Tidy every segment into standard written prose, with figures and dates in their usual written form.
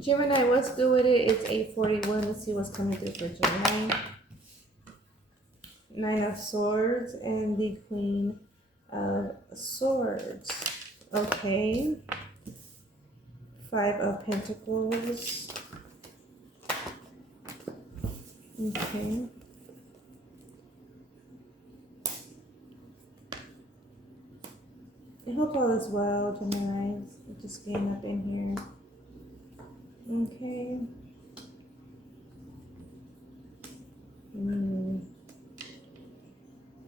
Gemini, let's do with it. It's 8:41. Let's see what's coming through for Gemini. Nine of Swords and the Queen of Swords. Okay. Five of Pentacles. Okay. I hope all is well, Gemini. Just getting up in here. Okay.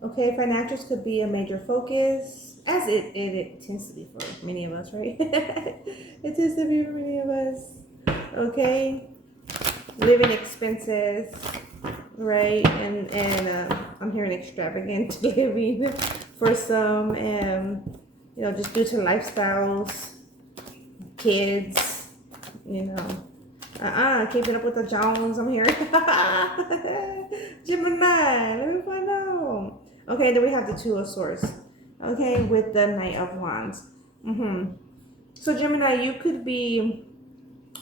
Okay, financials could be a major focus, as it tends to be for many of us, right? It tends to be for many of us. Okay. Living expenses, right? And I'm hearing extravagant living for some, you know, just due to lifestyles, kids, you know. Keeping up with the Jones, I'm hearing. Gemini, let me find out. Okay, then we have the Two of Swords. Okay, with the Knight of Wands. So Gemini, you could be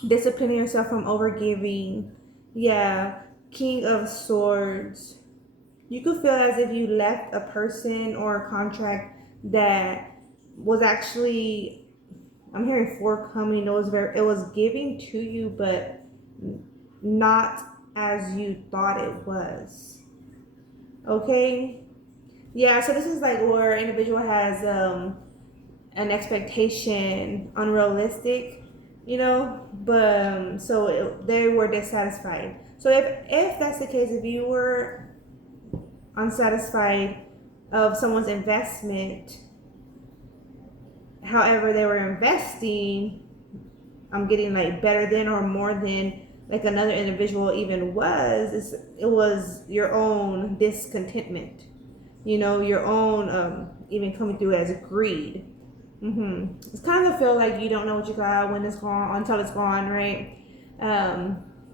disciplining yourself from overgiving. Yeah, King of Swords. You could feel as if you left a person or a contract that was actually, I'm hearing forthcoming. It was giving to you, but not as you thought it was. Okay. Yeah. So this is like where an individual has an expectation unrealistic, you know, but they were dissatisfied. So if that's the case, if you were unsatisfied of someone's investment, however they were investing, I'm getting like better than or more than like another individual even was. It was your own discontentment, you know, your own even coming through as greed. It's kind of feel like you don't know what you got when it's gone until it's gone, right?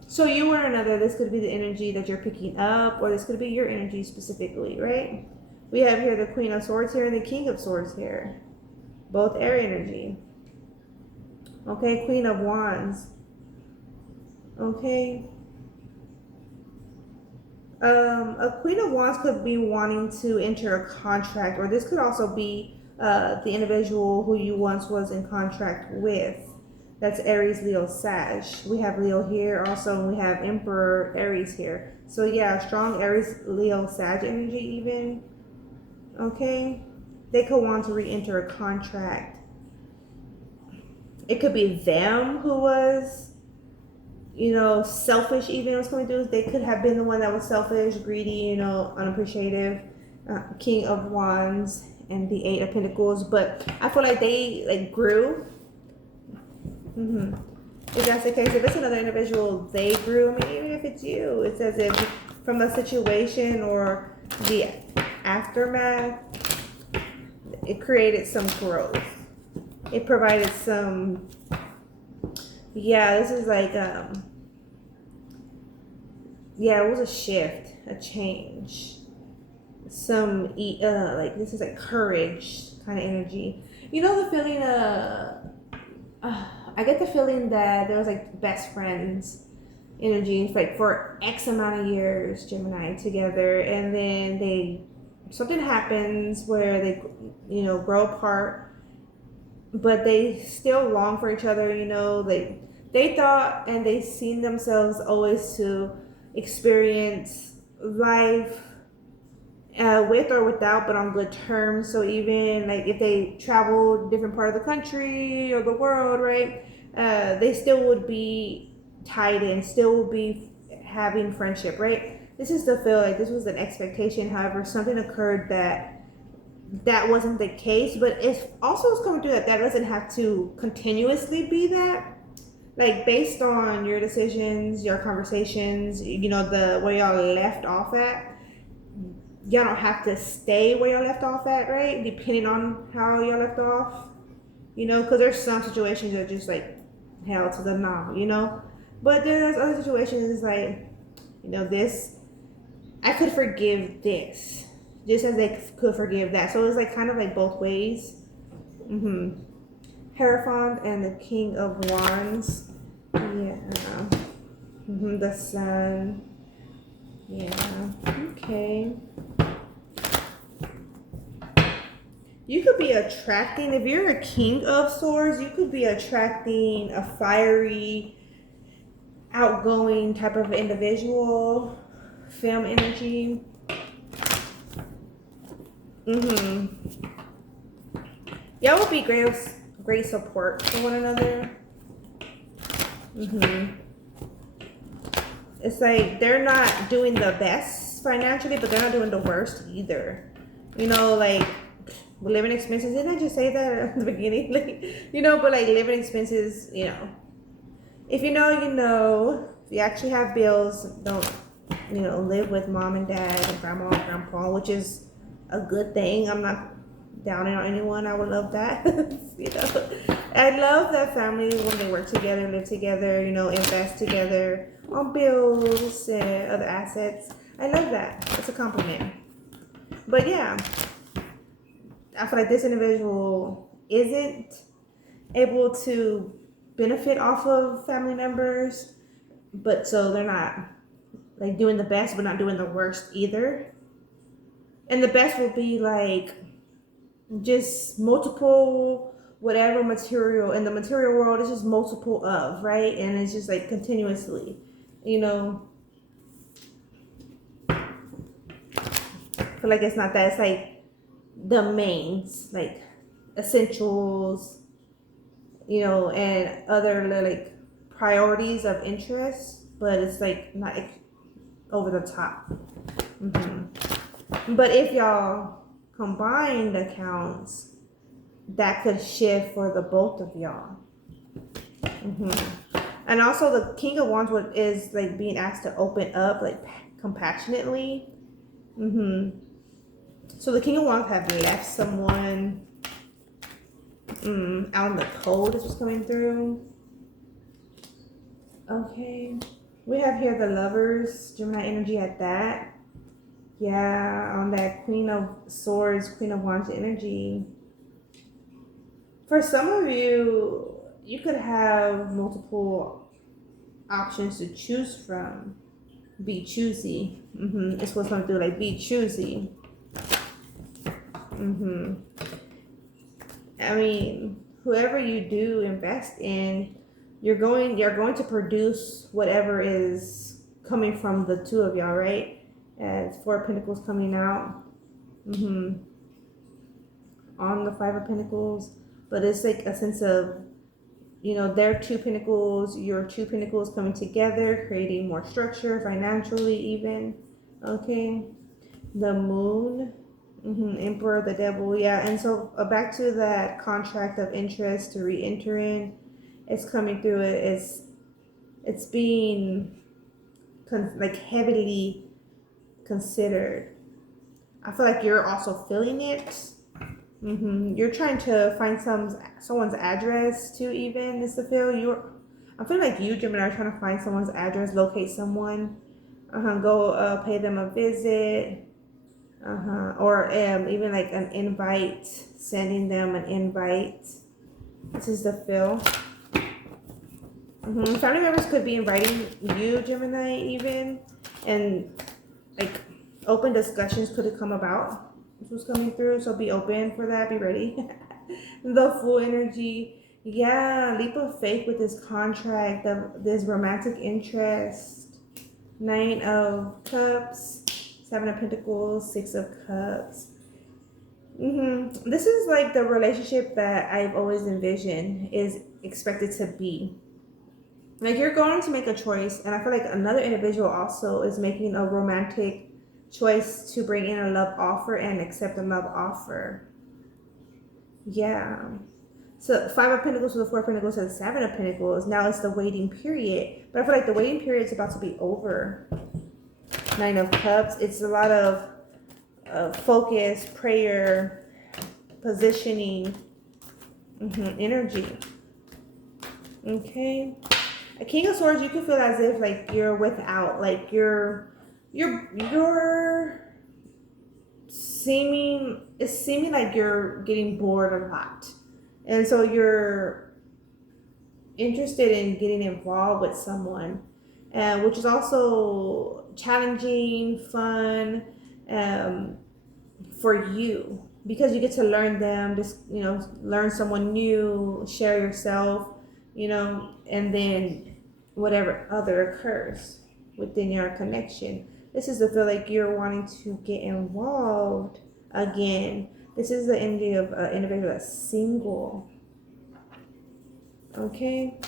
So you or another, this could be the energy that you're picking up, or this could be your energy specifically, right? We have here the Queen of Swords here and the King of Swords here, both air energy. Okay, Queen of Wands. Okay. A Queen of Wands could be wanting to enter a contract, or this could also be the individual who you once was in contract with. That's Aries, Leo, Sag. We have Leo here also, and we have Emperor Aries here. So yeah, strong Aries, Leo, Sag energy even. Okay. They could want to re-enter a contract. It could be them who was, you know, selfish even was coming through. They could have been the one that was selfish, greedy, you know, unappreciative. King of Wands and the Eight of Pentacles. But I feel like they like grew. If that's the case, if it's another individual, they grew. I mean, even if it's you, it's as if from a situation or the aftermath, it created some growth. It provided some, yeah, this is like, yeah, it was a shift, a change. Some, like, this is like courage kind of energy. You know the feeling, I get the feeling that there was like best friends energy, like for X amount of years, Gemini together, and then something happens where they, you know, grow apart, but they still long for each other. You know, they thought and they seen themselves always to experience life with or without, but on good terms. So even like if they travel different part of the country or the world, right, they still would be tied in, still would be having friendship, right? This is to feel like this was an expectation. However, something occurred that wasn't the case, but it also is coming through that doesn't have to continuously be that. Like based on your decisions, your conversations, you know, the where y'all left off at, y'all don't have to stay where y'all left off at, right? Depending on how y'all left off, you know, because there's some situations that are just like hell to the nah, you know. But there's other situations like, you know, this, I could forgive this, just as they could forgive that. So it's like kind of like both ways. Hierophant and the King of Wands. Yeah. The sun. Yeah. Okay. You could be attracting, if you're a king of swords, you could be attracting a fiery, outgoing type of individual, film energy. Y'all would be great support for one another. It's like they're not doing the best financially, but they're not doing the worst either. You know, like living expenses. Didn't I just say that at the beginning? Like, but like living expenses, if you know, you know. If you actually have bills, don't, live with mom and dad and grandma and grandpa, which is a good thing. I'm not downing on anyone. I would love that. I love that family when they work together, live together, invest together on bills and other assets. I love that. It's a compliment. But yeah, I feel like this individual isn't able to benefit off of family members, but so they're not like doing the best, but not doing the worst either. And the best will be like just multiple whatever material in the material world is just multiple of, right? And it's just like continuously, I feel like it's not that. It's like the mains, like essentials, and other like priorities of interest, but it's like not over the top. But if y'all combined accounts, that could shift for the both of y'all. And also the King of Wands is like being asked to open up like compassionately. So the King of Wands have left someone out in the cold. This was coming through. Okay. We have here the Lovers, Gemini energy at that. Yeah, on that Queen of Swords, Queen of Wands energy. For some of you, you could have multiple options to choose from. Be choosy. It's what's going to do, like be choosy. I mean, whoever you do invest in, you're going to produce whatever is coming from the two of y'all, right? As Four of Pentacles coming out. On the Five of Pentacles. But it's like a sense of, their two pentacles, your two pentacles coming together, creating more structure financially even. Okay. The Moon. Emperor, the Devil. Yeah. And so back to that contract of interest to re-enter in. It's coming through. It's being like heavily considered. I feel like you're also feeling it. You're trying to find someone's address too. Even is the feel I feel like you, Gemini, are trying to find someone's address, locate someone, go pay them a visit, or even like an invite, sending them an invite. This is the feel. Family members could be inviting you, Gemini, even, and like open discussions could come about. This was coming through, so be open for that. Be ready. The Fool energy. Yeah, leap of faith with this contract, this romantic interest. Nine of Cups, Seven of Pentacles, Six of Cups. This is like the relationship that I've always envisioned is expected to be. Like you're going to make a choice, and I feel like another individual also is making a romantic choice to bring in a love offer and accept a love offer. Yeah. So Five of Pentacles to the Four of Pentacles to the Seven of Pentacles. Now it's the waiting period. But I feel like the waiting period is about to be over. Nine of Cups. It's a lot of focus, prayer, positioning, energy. Okay. A King of Swords, you can feel as if like you're without, like you're seeming like you're getting bored a lot, and so you're interested in getting involved with someone, which is also challenging, fun, um, for you because you get to learn them, just, learn someone new, share yourself, and then whatever other occurs within your connection. This is to feel like you're wanting to get involved again. This is the energy of an individual that's single. Okay.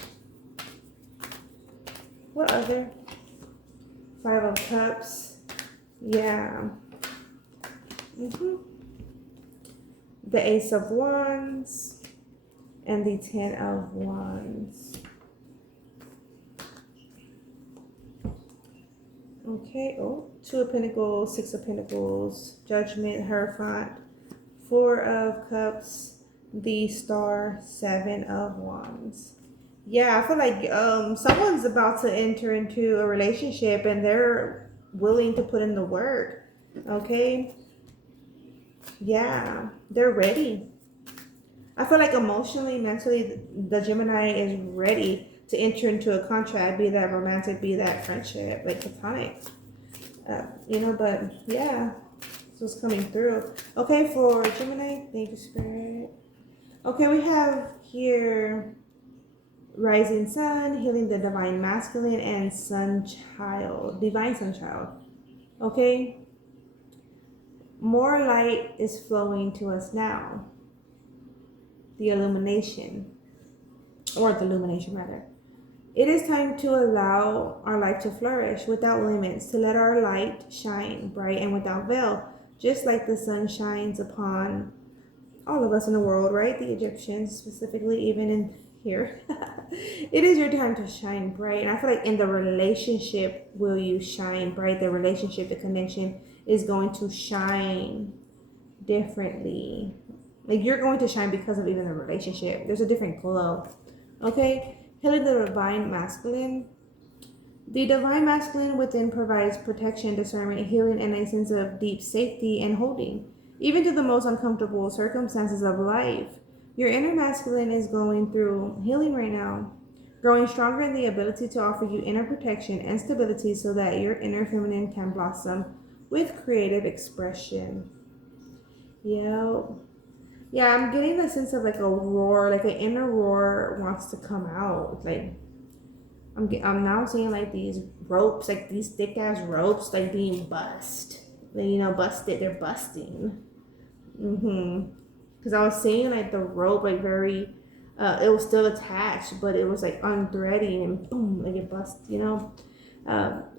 What other? Five of Cups. Yeah. The Ace of Wands and the Ten of Wands. Okay. Oh, Two of Pentacles, Six of Pentacles, Judgment, Hierophant, Four of Cups, the Star, Seven of Wands. Yeah, I feel like someone's about to enter into a relationship and they're willing to put in the work. Okay. Yeah, they're ready. I feel like emotionally, mentally, the Gemini is ready to enter into a contract, be that romantic, be that friendship, like platonic. But yeah, so it's coming through. Okay, for Gemini, thank you, Spirit. Okay, we have here Rising Sun, healing the Divine Masculine, and Sun Child, Divine Sun Child. Okay, more light is flowing to us now. The illumination rather. It is time to allow our life to flourish without limits, to let our light shine bright and without veil, just like the sun shines upon all of us in the world, right? The Egyptians specifically, even in here. It is your time to shine bright. And I feel like in the relationship, will you shine bright? The relationship, the connection is going to shine differently. Like you're going to shine because of even the relationship. There's a different glow. Okay? Healing the Divine Masculine. The Divine Masculine within provides protection, discernment, healing, and a sense of deep safety and holding, even to the most uncomfortable circumstances of life. Your inner masculine is going through healing right now, growing stronger in the ability to offer you inner protection and stability so that your inner feminine can blossom with creative expression. Yeah, I'm getting the sense of like a roar, like an inner roar wants to come out. Like I'm now seeing like these ropes, like these thick ass ropes, like being busted. Busted. They're busting. Because I was seeing like the rope, like very, it was still attached, but it was like unthreading and boom, like it bust.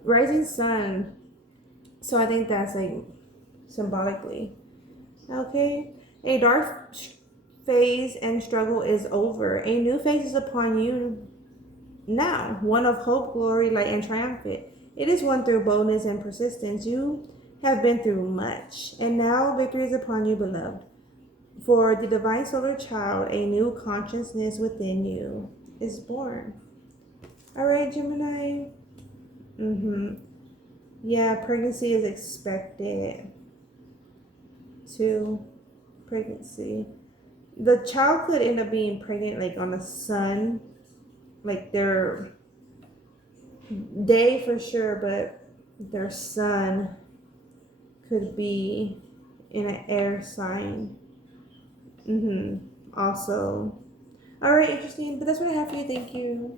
Rising Sun. So I think that's like symbolically. Okay. A dark phase and struggle is over. A new phase is upon you now, one of hope, glory, light, and triumphant. It is one through boldness and persistence. You have been through much, and now victory is upon you, beloved. For the divine solar child, a new consciousness within you is born. All right, Gemini. Yeah, pregnancy is expected. Pregnancy. The child could end up being pregnant like on the sun, like their day for sure, but their sun could be in an air sign. Also. All right, interesting. But that's what I have for you. Thank you.